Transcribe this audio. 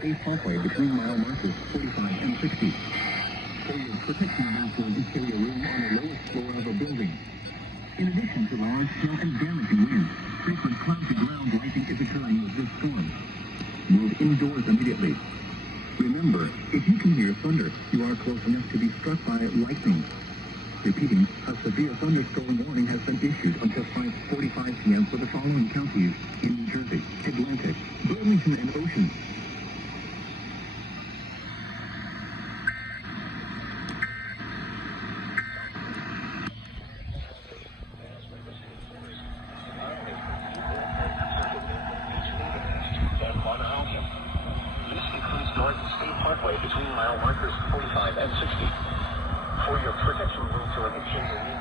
Space Parkway between mile markers 45 and 60. For your protection, move to an interior room on the lowest floor of a building. In addition to large snow and damaging winds, frequent cloud-to-ground racing is occurring with this storm. Move indoors immediately. Remember, if you can hear thunder, you are close enough to be struck by lightning. Repeating, a severe thunderstorm warning has been issued until 5:45 p.m. for the following counties in New Jersey: Atlantic, Burlington, and Ocean. Parkway between mile markers 45 and 60. For your protection, move to an interior room